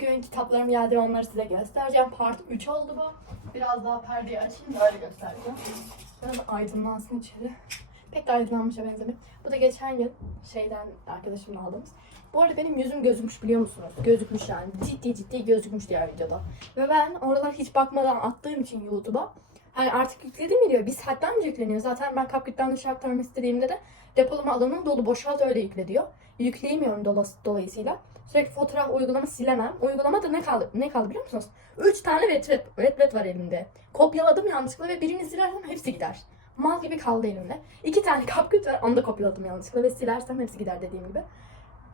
Bugün kitaplarım geldi onları size göstereceğim. Part 3 oldu bu. Biraz daha perdeyi açayım da öyle göstereceğim. Biraz aydınlansın içeri. Pek de aydınlanmışa benzemiyor. Bu da geçen yıl şeyden arkadaşımla aldığımız. Bu arada benim yüzüm gözükmüş biliyor musunuz? Gözükmüş yani. Ciddi ciddi gözükmüş diğer videoda. Ve ben oralar hiç bakmadan attığım için YouTube'a Hani artık yükledi mi diyor. Bir saatten önce yükleniyor. Zaten ben Kapküt'ten dışarı aktarmak istediğimde de depolama alanım dolu boşalt öyle yükle diyor. Yükleyemiyorum dolayısıyla. Sürekli fotoğraf uygulama silemem. Uygulamada ne kaldı ne kaldı biliyor musunuz? 3 tane wetwet, wetwet var elimde. Kopyaladım yanlışlıkla ve birini silersem hepsi gider. Mal gibi kaldı elimde. İki tane Kapküt var. Onu da kopyaladım yanlışlıkla ve silersem hepsi gider dediğim gibi.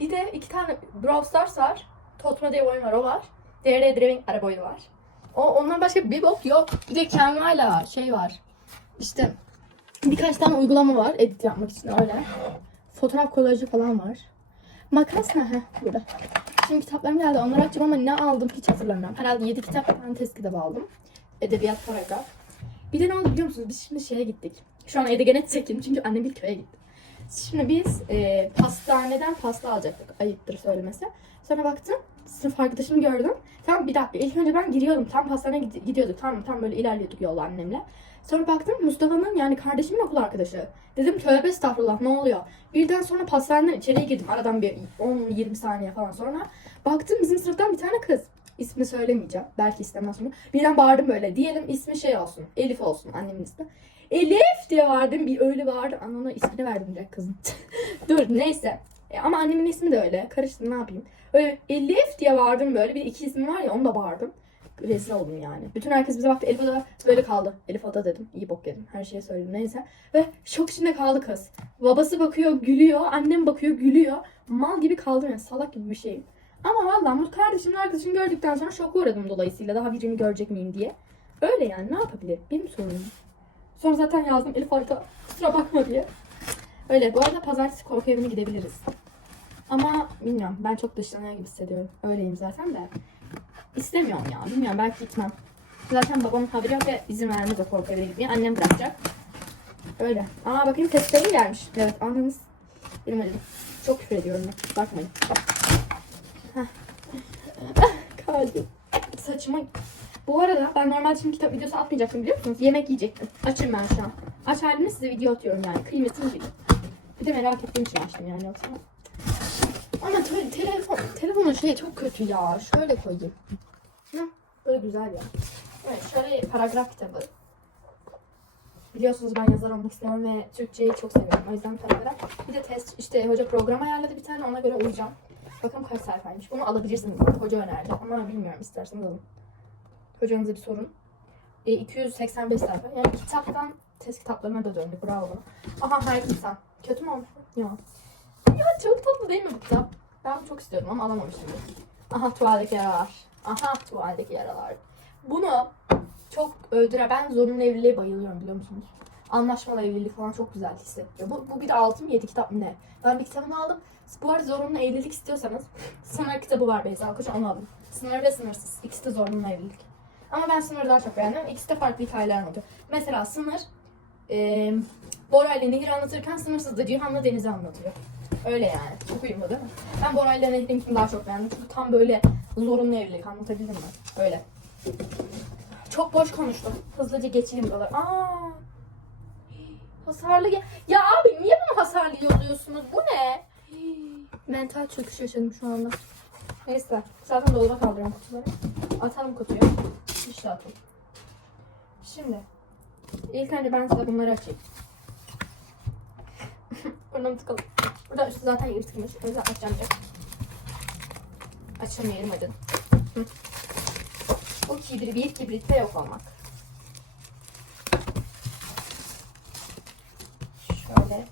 Bir de iki tane Brawl Stars var. Totma diye oyun var o var. De Driving araba oyunu var. O, ondan başka bir bok yok. Bir de Canva'yla şey var. İşte birkaç tane uygulama var edit yapmak için öyle. Fotoğraf kolajı falan var. Makas ne? Heh, burada. Şimdi kitaplarım geldi. Onları açacağım ama ne aldım hiç hatırlamıyorum. Herhalde 7 kitap bir tane test kitabı aldım. Edebiyat paragraf. Bir de ne oldu biliyor musunuz? Biz şimdi şeye gittik. Şu an evde gene tekim çünkü annem bir köye gitti. Şimdi biz e, pastaneden pasta alacaktık. Ayıptır söylemesi. Sonra baktım sınıf arkadaşımı gördüm. Tam bir dakika ilk önce ben giriyordum. Tam pastaneye gid- gidiyorduk. Tam tam böyle ilerliyorduk yolla annemle. Sonra baktım Mustafa'nın yani kardeşimin okul arkadaşı. Dedim tövbe estağfurullah ne oluyor? Birden sonra pastaneden içeriye girdim. Aradan bir 10-20 saniye falan sonra. Baktım bizim sınıftan bir tane kız. İsmi söylemeyeceğim. Belki istemez sonra. Birden bağırdım böyle. Diyelim ismi şey olsun. Elif olsun annemin ismi. Elif diye bağırdım. Bir öyle bağırdım. Anana ismini verdim direkt kızın. Dur neyse. E, ama annemin ismi de öyle. Karıştım ne yapayım. Öyle Elif diye bağırdım böyle. Bir iki ismi var ya onu da bağırdım. Rezil oldum yani. Bütün herkes bize baktı. Elif Ada böyle kaldı. Elif Ada dedim. İyi bok yedim. Her şeyi söyledim. Neyse. Ve şok içinde kaldı kız. Babası bakıyor gülüyor. Annem bakıyor gülüyor. Mal gibi kaldım yani. Salak gibi bir şeyim. Ama vallahi bu kardeşimin arkadaşını gördükten sonra şoka uğradım dolayısıyla. Daha birini görecek miyim diye. Öyle yani ne yapabilirim? Benim sorunum. Sonra zaten yazdım Elif Arta kusura bakma diye. Öyle bu arada pazartesi korku evine gidebiliriz. Ama bilmiyorum ben çok dışlanıyor gibi hissediyorum. Öyleyim zaten de. İstemiyorum ya bilmiyorum belki gitmem. Zaten babamın haberi yok ve izin vermez o korku evine gitmeye. Annem bırakacak. Öyle. Aa bakayım testlerim gelmiş. Evet anladınız. Benim acım. Çok küfür ediyorum ben. Bakmayın. Kalbim. Saçıma bu arada ben normalde şimdi kitap videosu atmayacaktım biliyor musunuz? Yemek yiyecektim. Açım ben şu an. Aç halini size video atıyorum yani. Kıymetini bilin. Bir de merak ettiğim için açtım yani yoksa. Ama te- telefon, telefonun şeyi çok kötü ya. Şöyle koyayım. Hı, böyle güzel ya. Evet şöyle paragraf kitabı. Biliyorsunuz ben yazar olmak istiyorum ve Türkçeyi çok seviyorum. O yüzden paragraf. Bir de test işte hoca program ayarladı bir tane ona göre uyacağım. Bakalım kaç sayfaymış. Bunu alabilirsiniz. Hoca önerdi ama bilmiyorum isterseniz alın. Hocanıza bir sorun. E, 285 sayfa. Yani kitaptan test kitaplarına da döndü. Bravo. Aha her insan. Kötü mü olmuş? Yok. Ya çok tatlı değil mi bu kitap? Ben çok istiyordum ama alamamışım. Aha tuvaldeki yaralar. Aha tuvaldeki yaralar. Bunu çok öldüre. Ben zorunlu evliliğe bayılıyorum biliyor musunuz? Anlaşmalı evlilik falan çok güzel hissettiriyor. Bu, bu bir de 6 mı 7 kitap mı ne? Ben bir kitabını aldım. Bu arada zorunlu evlilik istiyorsanız sınır kitabı var Beyza Koç onu aldım. Sınır ve sınırsız. İkisi de zorunlu evlilik. Ama ben sınırı daha çok beğendim. İkisi de farklı hikayeler anlatıyor. Mesela sınır e, Bora ile Nehir anlatırken sınırsız da Cihan'la Deniz'i anlatıyor. Öyle yani. Çok uyumlu değil mi? Ben Bora ile Nehir'inkini daha çok beğendim. Çünkü tam böyle zorunlu evlilik anlatabildim mi? Öyle. Çok boş konuştum. Hızlıca geçeyim buraları. Aa! Hasarlı gel. Ya abi niye bana hasarlı yolluyorsunuz? Bu ne? Mental çöküş yaşadım şu anda. Neyse. Zaten dolaba kaldırıyorum kutuları. Atalım kutuyu. İşte atalım. Şimdi. ilk önce ben size bunları açayım. Burnum tıkalı. Burada üstü zaten yırtılmış. O yüzden direkt. Açamıyorum hadi. Hı. Bu kibri bir kibritte yok olmak. Şöyle.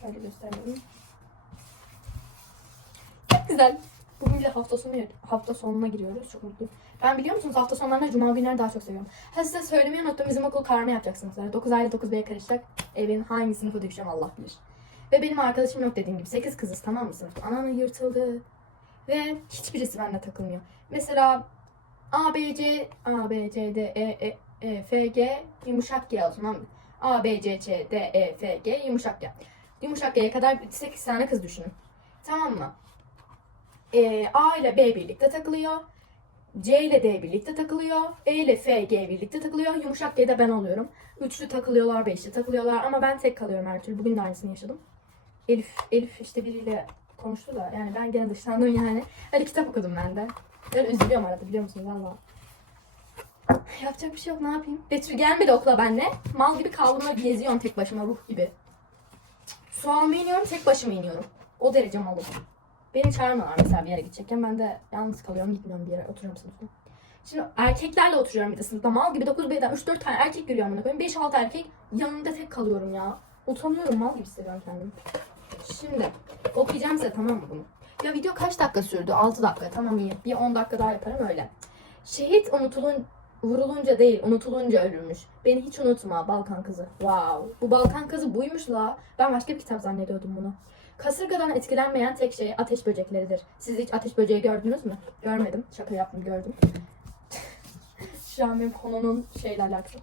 Şöyle göstereyim. Çok güzel. Bugün bir de hafta sonu hafta sonuna giriyoruz. Çok mutluyum. Ben biliyor musunuz hafta sonlarını cuma günleri daha çok seviyorum. Ha size söylemeyi unuttum. Bizim okul karma yapacaksınız. Yani 9 ayda 9 B'ye karışacak. Evin hangi sınıfa düşeceğim Allah bilir. Ve benim arkadaşım yok dediğim gibi. 8 kızız tamam mı sınıfta? Ananı yırtıldı. Ve hiçbirisi benimle takılmıyor. Mesela A, B, C, A, B, C, D, E, E, E, F, G yumuşak G olsun. Tamam mı? A, B, C, Ç, D, E, F, G yumuşak G. Yumuşak G'ye kadar 8 tane kız düşünün. Tamam mı? E, A ile B birlikte takılıyor. C ile D birlikte takılıyor. E ile F, G birlikte takılıyor. Yumuşak G'de ben oluyorum. Üçlü takılıyorlar, beşli takılıyorlar ama ben tek kalıyorum her türlü. Bugün de aynısını yaşadım. Elif, Elif işte biriyle konuştu da yani ben gene dışlandım yani. Hadi kitap okudum ben de. Ben üzülüyorum arada biliyor musunuz valla. Yapacak bir şey yok ne yapayım. Betül gelmedi okula benle. Mal gibi kaldığımda geziyorum tek başıma ruh gibi. Su almaya iniyorum tek başıma iniyorum. O derece malım. Beni çağırmıyorlar mesela bir yere gidecekken ben de yalnız kalıyorum gitmiyorum bir yere oturuyorum sınıfta. Şimdi erkeklerle oturuyorum bir de sınıfta. Mal gibi 9B'den 3-4 tane erkek görüyorum amına koyayım. 5-6 erkek yanında tek kalıyorum ya. Utanıyorum mal gibi hissediyorum kendimi. Şimdi okuyacağım size tamam mı bunu? Ya video kaç dakika sürdü? 6 dakika tamam iyi. Bir 10 dakika daha yaparım öyle. Şehit unutulun vurulunca değil unutulunca ölürmüş. Beni hiç unutma Balkan kızı. Wow. Bu Balkan kızı buymuş la. Ben başka bir kitap zannediyordum bunu. Kasırgadan etkilenmeyen tek şey ateş böcekleridir. Siz hiç ateş böceği gördünüz mü? Görmedim. Şaka yaptım gördüm. Şu an benim konunun şeyle alakası.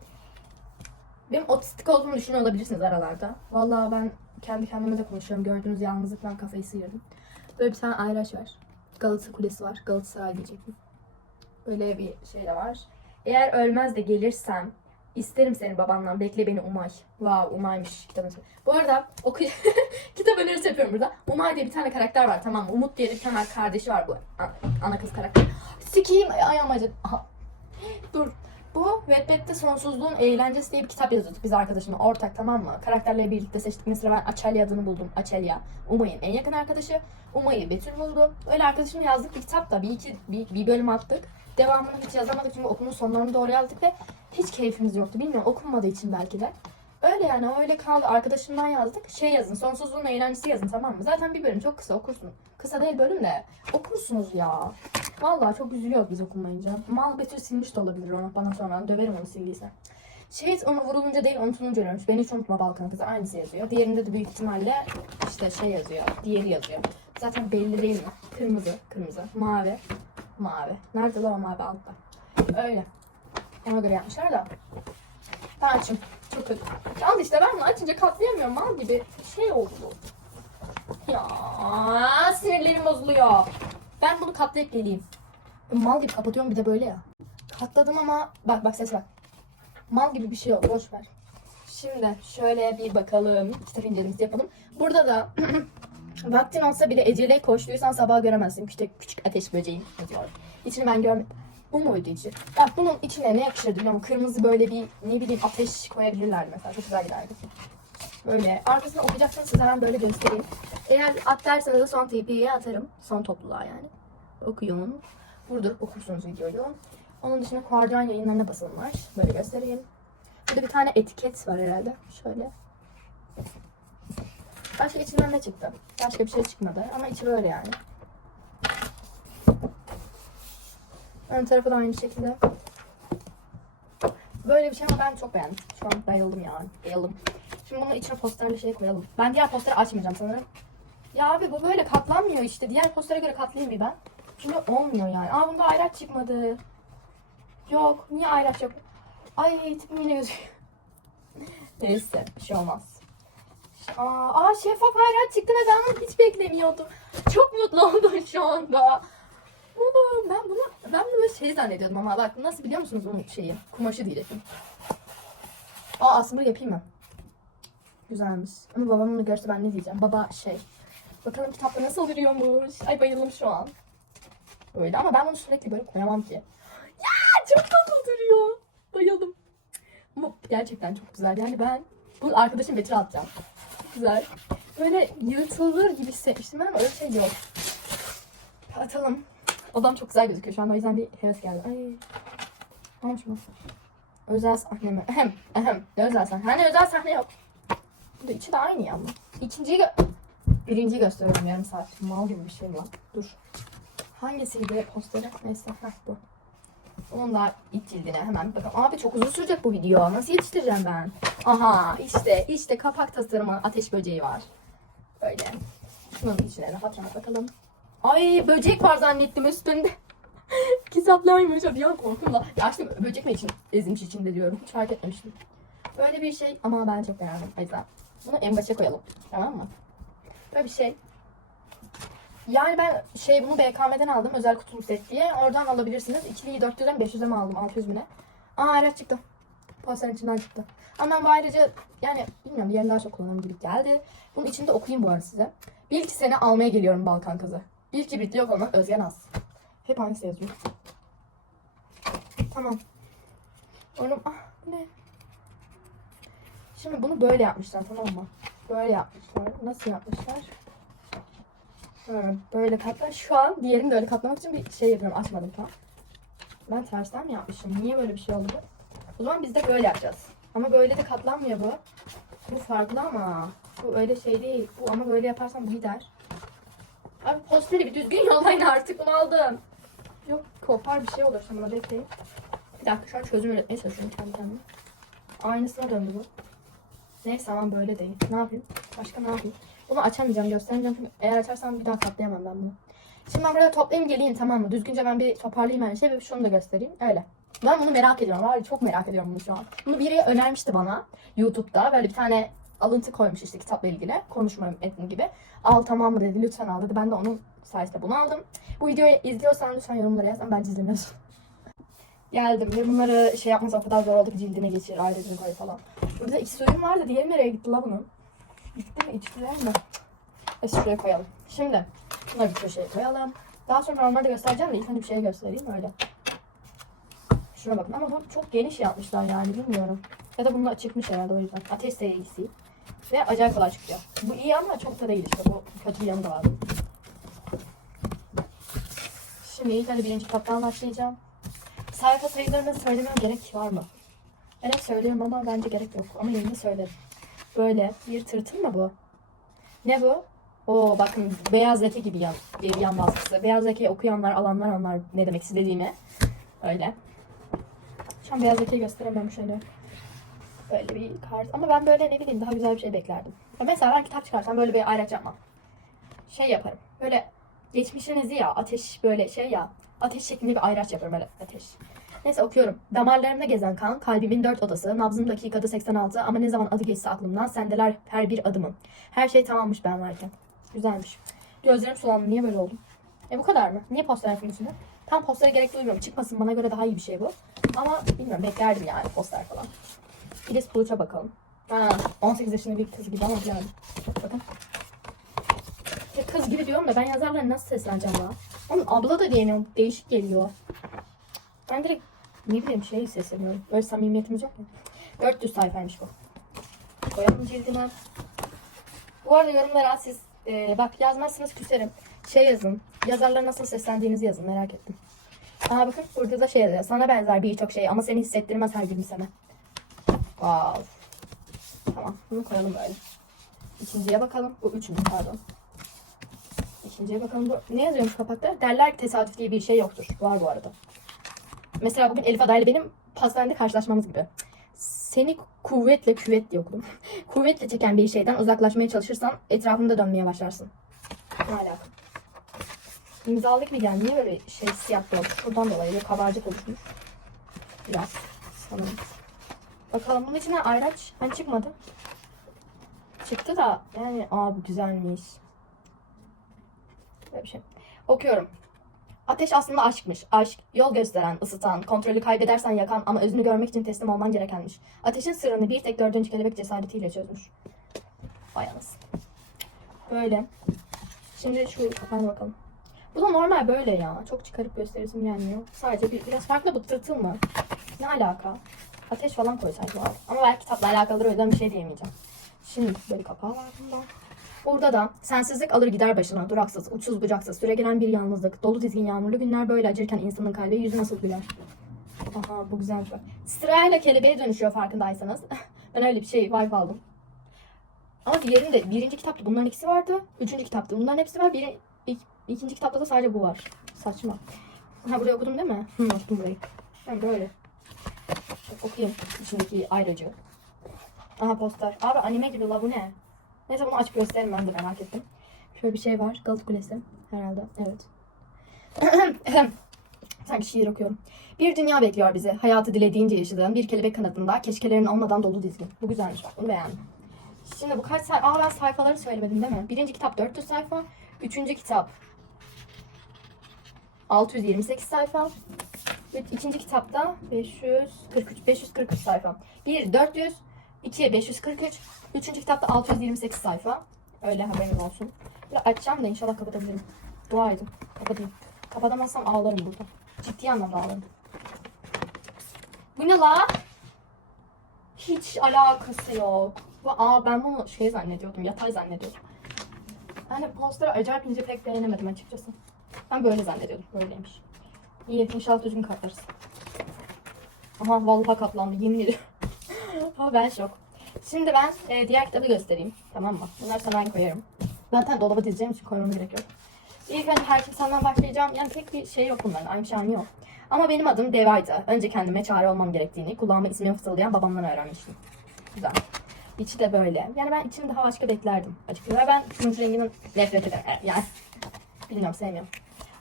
Benim otistik olduğumu düşünüyor olabilirsiniz aralarda. Vallahi ben kendi kendime de konuşuyorum. Gördüğünüz yalnızlıktan kafayı sıyırdım. Böyle bir tane ayraç var. Galata Kulesi var. Galatasaray diyecektim. Böyle bir şey de var. Eğer ölmez de gelirsem isterim seni babandan. Bekle beni Umay. Wow Umay'mış kitabın. Bu arada oku kitap önerisi yapıyorum burada. Umay diye bir tane karakter var tamam mı? Umut diye bir tane kardeşi var bu ana kız karakter. Sikiyim ayağım. Aha. Dur. Bu Wattpad'de Sonsuzluğun Eğlencesi diye bir kitap yazıyorduk biz arkadaşımla ortak tamam mı? Karakterle birlikte seçtik. Mesela ben Açelya adını buldum. Açelya. Umay'ın en yakın arkadaşı. Umay'ı Betül buldu. Öyle arkadaşımla yazdık bir kitap da bir iki bir, bir bölüm attık. Devamını hiç yazamadık çünkü okulun sonlarını doğru yazdık ve hiç keyfimiz yoktu. Bilmiyorum okunmadığı için belki de. Öyle yani öyle kaldı. Arkadaşımdan yazdık. Şey yazın. Sonsuzluğun eğlencesi yazın tamam mı? Zaten bir bölüm çok kısa okursun. Kısa değil bölüm de. Okursunuz ya. Vallahi çok üzülüyor biz okumayınca. Mal Betül silmiş de olabilir onu bana sonra. Döverim onu sildiyse. Şehit onu vurulunca değil unutulunca ölüyormuş. Beni hiç unutma Balkan kızı. Aynısı yazıyor. Diğerinde de büyük ihtimalle işte şey yazıyor. Diğeri yazıyor. Zaten belli değil mi? Kırmızı, kırmızı, mavi, mavi. Nerede lan o mavi altta? Öyle. Ona göre yapmışlar da. Ben açım. Çok kötü. Al işte ben bunu açınca katlayamıyorum. Mal gibi şey oldu. Ya sinirlerim bozuluyor. Ben bunu katlayıp geleyim. Mal gibi kapatıyorum bir de böyle ya. Katladım ama bak bak ses bak. Mal gibi bir şey yok. Boş ver. Şimdi şöyle bir bakalım. Kitap incelemesi yapalım. Burada da vaktin olsa bile ecele koştuysan sabah göremezsin. Küçük, küçük ateş böceğin yazıyor. İçini ben görmedim. Bu muydu içi? Ya bunun içine ne yakışırdı biliyor musun? Kırmızı böyle bir ne bileyim ateş koyabilirlerdi mesela. Çok güzel giderdi. Böyle arkasını okuyacaksınız size ben böyle göstereyim. Eğer at derseniz de son TP'ye atarım. Son topluluğa yani. Okuyun. Burada okursunuz videoyu. Onun dışında kuardiyan yayınlarına basılım var. Böyle göstereyim. Burada bir tane etiket var herhalde. Şöyle. Başka içinden ne çıktı? Başka bir şey çıkmadı ama içi böyle yani. Ön tarafı da aynı şekilde. Böyle bir şey ama ben çok beğendim. Şu an bayıldım yani. Bayıldım. Şimdi bunu içine posterli şey koyalım. Ben diğer posteri açmayacağım sanırım. Ya abi bu böyle katlanmıyor işte. Diğer postere göre katlayayım bir ben. Şimdi olmuyor yani. Aa bunda ayraç çıkmadı. Yok. Niye ayraç yok? Ay tipim yine gözüküyor. Neyse bir şey olmaz. Aa, aa şeffaf ayraç çıktı ve ben bunu hiç beklemiyordum. Çok mutlu oldum şu anda. Oğlum ben bunu ben bunu böyle şey zannediyordum ama bak nasıl biliyor musunuz bunun şeyi? Kumaşı diyecektim. Aa aslında yapayım mı? Güzelmiş. Ama babam bunu görse ben ne diyeceğim? Baba şey. Bakalım kitapta nasıl duruyormuş. Ay bayıldım şu an. Öyle ama ben bunu sürekli böyle koyamam ki. Ya çok tatlı duruyor. Bayıldım. Ama gerçekten çok güzel. Yani ben bunu arkadaşım Betül'e atacağım. Çok güzel. Böyle yırtılır gibi hissetmiştim ben ama öyle şey yok. Atalım. Odam çok güzel gözüküyor şu anda o yüzden bir heves geldi. Ay. Bu? Özel sahne mi? Ahem. Ahem. Özel sahne? Hani özel sahne yok. Bu da de aynı ya ama. İkinciyi gö Birinciyi gösteriyorum yarım saat. Mal gibi bir şey var. Dur. Hangisiydi posteri? Neyse. Heh bu. Onun da iç cildine hemen bakalım. Abi çok uzun sürecek bu video. Nasıl yetiştireceğim ben? Aha işte işte kapak tasarımı ateş böceği var. Böyle. Şunun içine rahat rahat bakalım. Ay böcek var zannettim üstünde. Gizaplaymış. Bir an korktum da. Ya işte böcek mi için ezilmiş içinde diyorum. Hiç fark etmemiştim. Böyle bir şey ama ben çok beğendim. O bunu en başa koyalım. Tamam mı? Böyle bir şey. Yani ben şey bunu BKM'den aldım özel kutuluk set diye. Oradan alabilirsiniz. İkiliyi 400'e mi 500'e mi aldım 600 bine. Aa ayraç çıktı. Posterin içinden çıktı. Ama ben ayrıca yani bilmiyorum diğerini daha çok kullanırım gibi geldi. Bunun içinde okuyayım bu arada size. Bil ki seni almaya geliyorum Balkan kızı. Bil ki bitli yok olmak Özgen Az. Hep hangisi yazıyor. Tamam. Oğlum ah ne? Şimdi bunu böyle yapmışlar tamam mı? Böyle yapmışlar. Nasıl yapmışlar? Böyle, böyle katlar. Şu an diğerini de öyle katlamak için bir şey yapıyorum. Açmadım tam. Ben tersten mi yapmışım? Niye böyle bir şey oldu? O zaman biz de böyle yapacağız. Ama böyle de katlanmıyor bu. Bu farklı ama. Bu öyle şey değil. Bu ama böyle yaparsam bu gider. Abi posteri bir düzgün yollayın artık bunu aldım. Yok kopar bir şey olur şimdi bekleyin. Bir dakika şu an çözüm üretmeye çalışıyorum kendi kendime. Aynısına döndü bu. Neyse aman böyle değil. Ne yapayım? Başka ne yapayım? Bunu açamayacağım, göstermeyeceğim. Çünkü eğer açarsam bir daha katlayamam ben bunu. Şimdi ben buraya toplayayım geleyim tamam mı? Düzgünce ben bir toparlayayım her şeyi ve şunu da göstereyim. Öyle. Ben bunu merak ediyorum. Var çok merak ediyorum bunu şu an. Bunu biri önermişti bana YouTube'da. Böyle bir tane alıntı koymuş işte kitapla ilgili. Konuşma metni gibi. Al tamam mı dedi. Lütfen al dedi. Ben de onun sayesinde bunu aldım. Bu videoyu izliyorsan lütfen yorumlara yaz. Ama Bence izlemiyorsun. Geldim ve bunları şey yapması o kadar zor oldu ki cildine geçir, ayrıcını koy falan. Burada iki suyum vardı. Diğeri nereye gitti la bunun? Gitti mi? İçtiler mi? Neyse şuraya koyalım. Şimdi bunları bir köşeye koyalım. Daha sonra da göstereceğim de ilk önce bir şey göstereyim öyle. Şuna bakın ama bu çok geniş yapmışlar yani bilmiyorum. Ya da bununla çıkmış herhalde o yüzden. Ateş serisi. Ve acayip kolay çıkıyor. Bu iyi ama çok da değil işte. Bu kötü bir yanı da var. Şimdi ilk önce birinci kaptan başlayacağım. Sayfa sayılarını söylemem gerek var mı? Ben hep söylüyorum ama bence gerek yok. Ama yine de söylerim. Böyle bir tırtıl mı bu? Ne bu? Oo bakın beyaz leke gibi yan, bir yan baskısı. Beyaz leke okuyanlar, alanlar anlar ne demek istediğimi. Öyle. Şu an beyaz lekeyi gösteremem şöyle. Böyle bir kart. Ama ben böyle ne bileyim daha güzel bir şey beklerdim. Ya mesela ben kitap çıkarsam böyle bir ayraç yapmam. Şey yaparım. Böyle geçmişinizi ya ateş böyle şey ya. Ateş şeklinde bir ayraç yaparım böyle ateş. Neyse okuyorum. Damarlarımda gezen kan, kalbimin dört odası, nabzım dakikada 86 ama ne zaman adı geçse aklımdan sendeler her bir adımım. Her şey tamammış ben varken. Güzelmiş. Gözlerim sulandı. Niye böyle oldum? E bu kadar mı? Niye poster yapayım üstüne? Tam postere gerek duymuyorum. Çıkmasın bana göre daha iyi bir şey bu. Ama bilmiyorum beklerdim yani poster falan. Filiz Kuluç'a bakalım. Ha, 18 yaşında bir kız gibi ama bilemedim. Bakın. Ya kız gibi diyorum da ben yazarlara nasıl sesleneceğim ya? Oğlum abla da diyemiyorum. Değişik geliyor. Ben direkt ne bileyim şey sesleniyorum. Böyle samimiyetimiz yok mu? 400 sayfaymış bu. Koyalım cildime. Bu arada yorumlara siz e, bak yazmazsınız küserim. Şey yazın. Yazarlara nasıl seslendiğinizi yazın merak ettim. Aa bakın burada da şey yazıyor. Sana benzer birçok şey ama seni hissettirmez her gülümseme. Wow. Tamam bunu koyalım böyle. İkinciye bakalım. Bu üçüncü pardon. İkinciye bakalım. Bu, ne yazıyormuş kapakta? Derler ki tesadüf diye bir şey yoktur. Var bu arada. Mesela bugün Elif Adaylı benim pastanede karşılaşmamız gibi. Seni kuvvetle küvet diye okudum. kuvvetle çeken bir şeyden uzaklaşmaya çalışırsan etrafında dönmeye başlarsın. Ne alaka? İmzalı gibi geldi. Niye böyle şey siyah olmuş? Şuradan dolayı böyle kabarcık oluşmuş. Biraz sanırım. Bakalım bunun içine ayraç hani çıkmadı. Çıktı da yani aa bu güzelmiş. Böyle bir şey. Okuyorum. Ateş aslında aşkmış. Aşk, yol gösteren, ısıtan, kontrolü kaybedersen yakan ama özünü görmek için teslim olman gerekenmiş. Ateşin sırrını bir tek dördüncü kelebek cesaretiyle çözmüş. Vay. Böyle. Şimdi şu kapağına bakalım. Bu da normal böyle ya. Çok çıkarıp gösteresim gelmiyor. Sadece bir, biraz farklı bu tırtıl mı? Ne alaka? Ateş falan koysaydı var. Ama belki kitapla alakalıdır o yüzden bir şey diyemeyeceğim. Şimdi böyle kapağı var bunda. Burada da sensizlik alır gider başına, duraksız, uçsuz bucaksız, süregelen bir yalnızlık, dolu dizgin yağmurlu günler böyle acırken insanın kalbi yüzü nasıl güler. Aha bu güzelmiş bak. Sırayla kelebeğe dönüşüyor farkındaysanız. ben öyle bir şey vibe aldım. Ama diğerinde birinci kitapta bunların ikisi vardı. Üçüncü kitapta bunların hepsi var. Biri, ik, ikinci kitapta da sadece bu var. Saçma. Ha buraya okudum değil mi? Hı okudum burayı. Ben böyle. Okuyayım içindeki ayrıcı. Aha poster. Abi anime gibi la bu ne? Neyse bunu açıp göstereyim ben de merak ettim. Şöyle bir şey var. Galata Kulesi herhalde. Evet. Sanki şiir okuyorum. Bir dünya bekliyor bizi. Hayatı dilediğince yaşadığın bir kelebek kanadında keşkelerin olmadan dolu dizgin. Bu güzelmiş bak bunu beğendim. Şimdi bu kaç sayfa? Aa ben sayfaları söylemedim değil mi? Birinci kitap 400 sayfa. Üçüncü kitap 628 sayfa. İkinci kitapta 543, 543 sayfa. 1, 400, 2, 543. Üçüncü kitapta 628 sayfa. Öyle haberin olsun. Böyle açacağım da inşallah kapatabilirim. Dua edin. Kapatayım. Kapatamazsam ağlarım burada. Ciddi anlamda ağlarım. Bu ne la? Hiç alakası yok. Bu, aa ben bunu şey zannediyordum, yatay zannediyordum. Yani posteri acayip ince pek beğenemedim açıkçası. Ben böyle zannediyordum, böyleymiş. İyi, inşallah düzgün katlarız. Aha vallahi katlandı, yemin ediyorum. Ama ben şok. Şimdi ben e, diğer kitabı göstereyim. Tamam mı? Bunları sana ben koyarım. Zaten dolaba dizeceğim için koymama gerek yok. İlk önce herkes senden başlayacağım. Yani pek bir şey yok bunların. Aynı şey yok. Ama benim adım Deva'ydı. Önce kendime çare olmam gerektiğini kulağıma ismimi fısıldayan babamdan öğrenmiştim. Güzel. İçi de böyle. Yani ben içini daha başka beklerdim açıkçası. Ben turuncu renginin nefret ederim. Yani bilmiyorum sevmiyorum.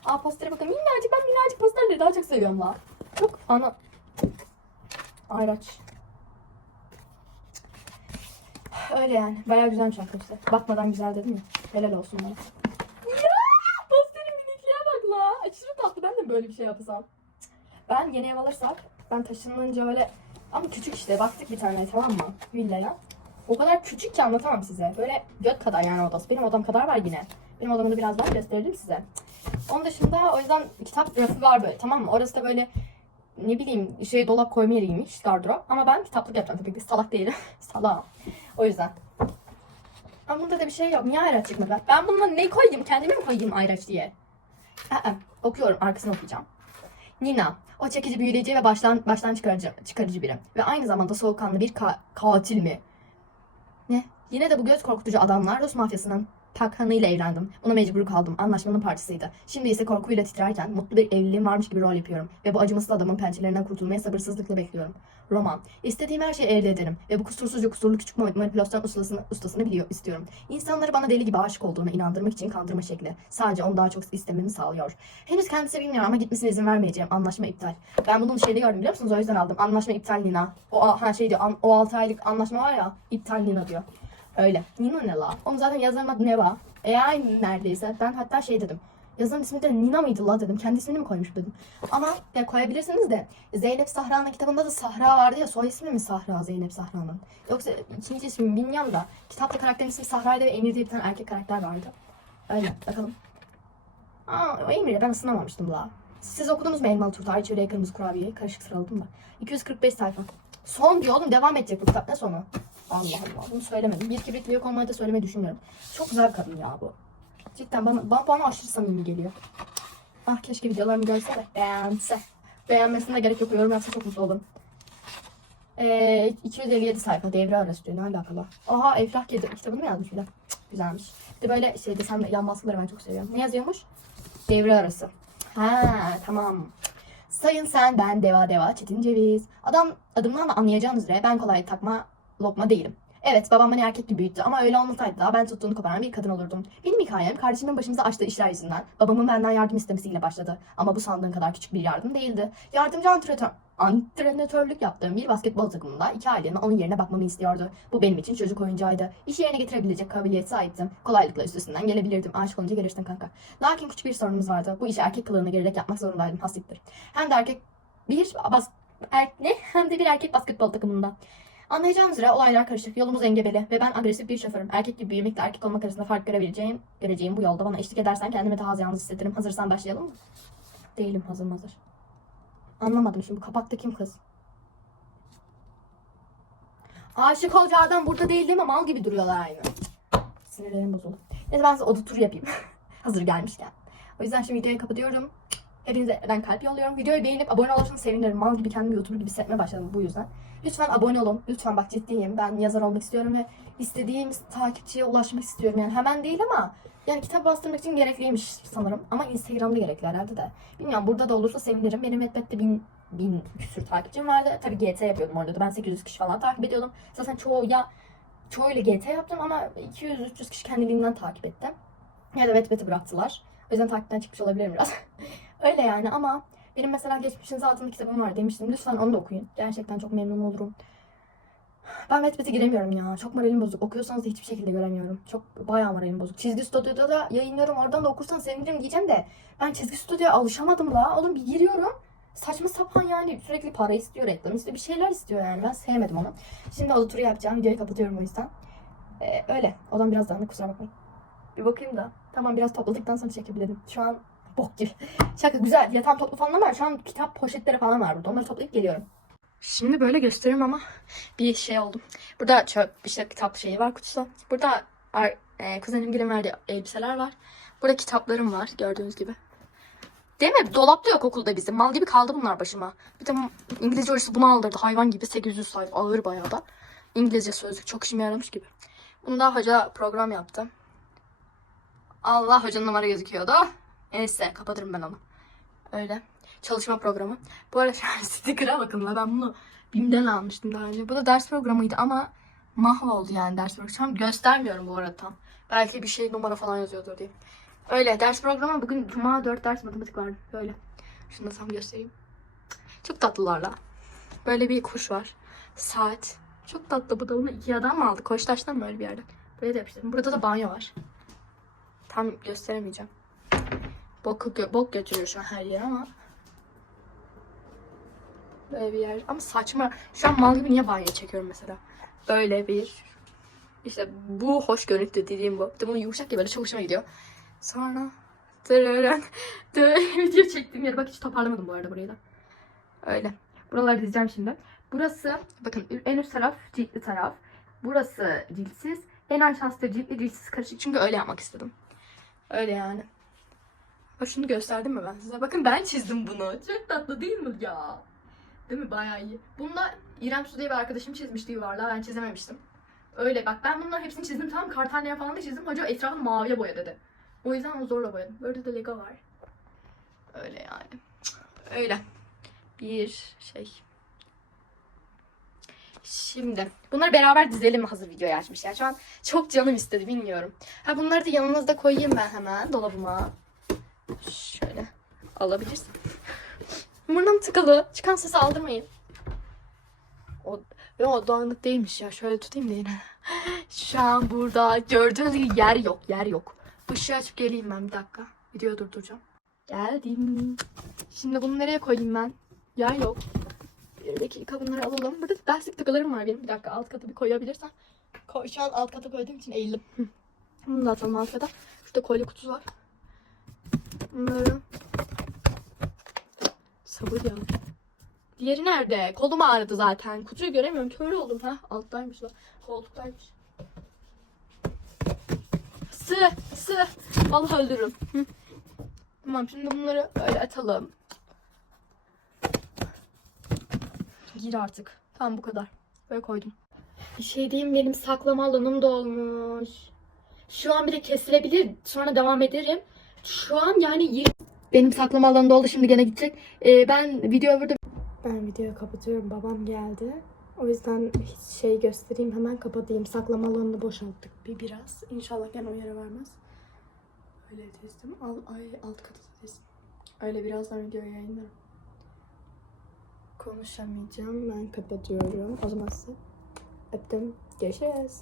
Aa postere bakın minnacık. Ben minnacık posterleri daha çok seviyorum la. Çok ana. Ayraç. Öyle yani. Bayağı güzelmiş arkadaşlar. Bakmadan güzel dedim ya. Helal olsun bana. Ya posterin minikliğe bak la. Aşırı tatlı. Ben de böyle bir şey yapsam. Ben yeni ev alırsak ben taşınınca öyle ama küçük işte baktık bir tane tamam mı villaya. O kadar küçük ki anlatamam size. Böyle göt kadar yani odası. Benim odam kadar var yine. Benim odamı da biraz daha gösterdim size. Onun dışında o yüzden kitap rafı var böyle tamam mı? Orası da böyle ne bileyim şey dolap koyma yeriymiş gardırop. Ama ben kitaplık yapacağım tabii ki salak değilim. Salak. O yüzden. Ama bunda da bir şey yok. Niye ayraç çıkmadı? Ben bununla ne koyayım? Kendime mi koyayım ayraç diye? Aa, okuyorum. Arkasını okuyacağım. Nina. O çekici büyüleyici ve baştan baştan çıkarıcı, çıkarıcı biri. Ve aynı zamanda soğukkanlı bir ka- katil mi? Ne? Yine de bu göz korkutucu adamlar Rus mafyasının Pakhan'ıyla evlendim. Ona mecbur kaldım. Anlaşmanın parçasıydı. Şimdi ise korkuyla titrerken mutlu bir evliliğim varmış gibi rol yapıyorum. Ve bu acımasız adamın pençelerinden kurtulmaya sabırsızlıkla bekliyorum. Roman. İstediğim her şeyi elde ederim. Ve bu kusursuzca kusurlu küçük manipülasyon ustasını, ustasını biliyor istiyorum. İnsanları bana deli gibi aşık olduğuna inandırmak için kandırma şekli. Sadece onu daha çok istememi sağlıyor. Henüz kendisi bilmiyor ama gitmesine izin vermeyeceğim. Anlaşma iptal. Ben bunu şeyde gördüm biliyor musunuz? O yüzden aldım. Anlaşma iptal Nina. O ha şey diyor. an- o 6 aylık anlaşma var ya. iptal Nina diyor. Öyle. Nina ne la? Onun zaten yazarın adı Neva. E aynı neredeyse. Ben hatta şey dedim. Yazarın ismi de Nina mıydı la dedim. Kendi ismini mi koymuş dedim. Ama ya koyabilirsiniz de Zeynep Sahra'nın kitabında da Sahra vardı ya. Soy ismi mi Sahra Zeynep Sahra'nın? Yoksa ikinci ismi bilmiyorum da. Kitapta karakterin ismi Sahra'ydı ve Emir diye bir tane erkek karakter vardı. Öyle. Bakalım. Aa Emir'e ben ısınamamıştım la. Siz okudunuz mu Elmalı Turta? Ay kırmızı kurabiyeyi. Karışık sıraladım da. 245 sayfa. Son diyor oğlum devam edecek bu kitap ne sonu? Allah Allah bunu söylemedim. Bir kibritli yok olmayı da söylemeyi düşünmüyorum. Çok güzel kadın ya bu. Cidden bana, bana, bana aşırı samimi geliyor. Ah keşke videolarımı görse de beğense. Beğenmesine gerek yok. Yorum yapsa çok mutlu olurum. Ee, 257 sayfa devre arası diyor. Ne alakalı? Aha Efrah Kedi kitabını mı yazmış bir de? Cık, Güzelmiş. Bir de böyle şey desem yan baskıları ben çok seviyorum. Ne yazıyormuş? Devre arası. Ha tamam. Sayın sen ben deva deva Çetin Ceviz. Adam adımdan da anlayacağınız üzere ben kolay takma lokma değilim. Evet babam beni erkek gibi büyüttü ama öyle olmasaydı da ben tuttuğunu koparan bir kadın olurdum. Benim hikayem kardeşimin başımıza açtığı işler yüzünden babamın benden yardım istemesiyle başladı. Ama bu sandığın kadar küçük bir yardım değildi. Yardımcı antrenör, antrenörlük yaptığım bir basketbol takımında iki ailenin onun yerine bakmamı istiyordu. Bu benim için çocuk oyuncağıydı. İşi yerine getirebilecek kabiliyet sahiptim. Kolaylıkla üstesinden gelebilirdim. Aşık olunca gelirsin kanka. Lakin küçük bir sorunumuz vardı. Bu işi erkek kılığına girerek yapmak zorundaydım. Hasiptir. Hem de erkek bir bas er, ne? Hem de bir erkek basketbol takımında. Anlayacağınız üzere olaylar karışık. Yolumuz engebeli ve ben agresif bir şoförüm. Erkek gibi büyümekle erkek olmak arasında fark görebileceğim, göreceğim bu yolda bana eşlik edersen kendimi daha az yalnız hissederim. Hazırsan başlayalım mı? Değilim hazır hazır. Anlamadım şimdi kapakta kim kız? Aşık olacağı adam burada değil değil mi? Mal gibi duruyorlar aynı. Sinirlerim bozuldu. Neyse ben size oda turu yapayım. hazır gelmişken. O yüzden şimdi videoyu kapatıyorum. Hepinize ben kalp yolluyorum. Videoyu beğenip abone olursanız sevinirim. Mal gibi kendimi YouTuber gibi hissetmeye başladım bu yüzden. Lütfen abone olun. Lütfen bak ciddiyim. Ben yazar olmak istiyorum ve istediğim takipçiye ulaşmak istiyorum. Yani hemen değil ama yani kitap bastırmak için gerekliymiş sanırım. Ama Instagram'da gerekli herhalde de. Bilmiyorum burada da olursa sevinirim. Benim Etbet'te bin, bin küsür takipçim vardı. Tabii GT yapıyordum orada da. Ben 800 kişi falan takip ediyordum. Zaten çoğu ya çoğuyla GT yaptım ama 200-300 kişi kendiliğinden takip etti. Ya da Etbet'i bıraktılar. O yüzden takipten çıkmış olabilirim biraz. Öyle yani ama benim mesela geçmişiniz altında kitabım var demiştim. Lütfen onu da okuyun. Gerçekten çok memnun olurum. Ben Wattpad'e giremiyorum ya. Çok moralim bozuk. Okuyorsanız da hiçbir şekilde göremiyorum. Çok bayağı moralim bozuk. Çizgi Stüdyo'da da yayınlıyorum. Oradan da okursan sevinirim diyeceğim de. Ben Çizgi Stüdyo'ya alışamadım la. Oğlum bir giriyorum. Saçma sapan yani sürekli para istiyor, reklam istiyor, bir şeyler istiyor yani. Ben sevmedim onu. Şimdi oda turu yapacağım. Videoyu kapatıyorum o yüzden. Ee, öyle. Odam biraz dağınık kusura bakmayın. Bir bakayım da. Tamam biraz topladıktan sonra çekebilirim. Şu an bok gibi. Şaka güzel. Yatağım toplu falan ama şu an kitap poşetleri falan var burada. Onları toplayıp geliyorum. Şimdi böyle gösteriyorum ama bir şey oldu. Burada çöp, işte kitap şeyi var kutusu. Burada ar- e, kuzenim gelin verdiği elbiseler var. Burada kitaplarım var gördüğünüz gibi. Değil mi? Dolapta yok okulda bizim. Mal gibi kaldı bunlar başıma. Bir de İngilizce hocası bunu aldırdı. Hayvan gibi 800 sayfa. Ağır bayağı da. İngilizce sözlük. Çok işime yaramış gibi. Bunda hoca program yaptı. Allah hocanın numara gözüküyordu. Neyse kapatırım ben onu. Öyle. Çalışma programı. Bu arada şu an sticker'a bakın la ben bunu BİM'den almıştım daha önce. Bu da ders programıydı ama mahvoldu yani ders programı. Göstermiyorum bu arada tam. Belki bir şey numara falan yazıyordur diye. Öyle ders programı bugün cuma 4 ders matematik vardı. Böyle. Şunu da tam göstereyim. Çok tatlılarla. Böyle bir kuş var. Saat. Çok tatlı. Bu da bunu Ikea'dan mı aldık? Koçtaş'tan mı öyle bir yerden? Buraya da yapıştırdım. Burada da banyo var. Tam gösteremeyeceğim. Bok, bok götürüyor şu an her yer ama. Böyle bir yer. Ama saçma. Şu an mal gibi niye banyo çekiyorum mesela? Böyle bir. İşte bu hoş görüntü dediğim bu. De bunun yumuşak ya böyle çok hoşuma gidiyor. Sonra tırırın. video çektiğim yere bak hiç toparlamadım bu arada burayı da. Öyle. Buraları dizeceğim şimdi. Burası bakın en üst taraf ciltli taraf. Burası ciltsiz. En aşağısı da ciltli ciltsiz karışık. Çünkü öyle yapmak istedim. Öyle yani. Bak şunu gösterdim mi ben size? Bakın ben çizdim bunu. Çok tatlı değil mi ya? Değil mi? Bayağı iyi. Bunda İrem Su diye bir arkadaşım çizmişti yuvarlağı. Ben çizememiştim. Öyle bak ben bunların hepsini çizdim tamam kartaneye falan da çizdim. Hoca etrafını maviye boya dedi. O yüzden onu zorla boyadım. Böyle de Lego var. Öyle yani. Öyle. Bir şey. Şimdi bunları beraber dizelim hazır videoyu açmış. Yani şu an çok canım istedi bilmiyorum. Ha bunları da yanınızda koyayım ben hemen dolabıma. Şöyle alabilirsin. Burnum tıkalı. Çıkan sesi aldırmayın. O, ve o dağınık değilmiş ya. Şöyle tutayım da yine. Şu an burada gördüğünüz gibi yer yok. Yer yok. Işığı açıp geleyim ben bir dakika. Videoyu durduracağım. Geldim. Şimdi bunu nereye koyayım ben? Yer yok. Bir dakika bunları alalım. Burada derslik takılarım var benim. Bir dakika alt katı bir koyabilirsen. Koy, şu an alt kata koyduğum için eğildim. Bunu da atalım alt kata. Şurada kolye kutusu var. Bunları. Sabır ya. Diğeri nerede? Kolum ağrıdı zaten. Kutuyu göremiyorum. Kör oldum ha. Alttaymış lan. Koltuktaymış. Sı, sı. Vallahi öldürürüm. Hı. Tamam şimdi bunları öyle atalım. Gir artık. Tamam bu kadar. Böyle koydum. Bir şey diyeyim benim saklama alanım dolmuş. Şu an bir de kesilebilir. Sonra devam ederim. Şu an yani benim saklama alanı doldu şimdi gene gidecek. Ee, ben video burada ben videoyu kapatıyorum. Babam geldi. O yüzden hiç şey göstereyim hemen kapatayım. Saklama alanını boşalttık bir biraz. İnşallah gene o yere vermez. Öyle dizdim. Al, ay, alt katı dizdim. Öyle birazdan videoyu yayınlarım. Konuşamayacağım. Ben kapatıyorum. O zaman size öptüm. Görüşürüz.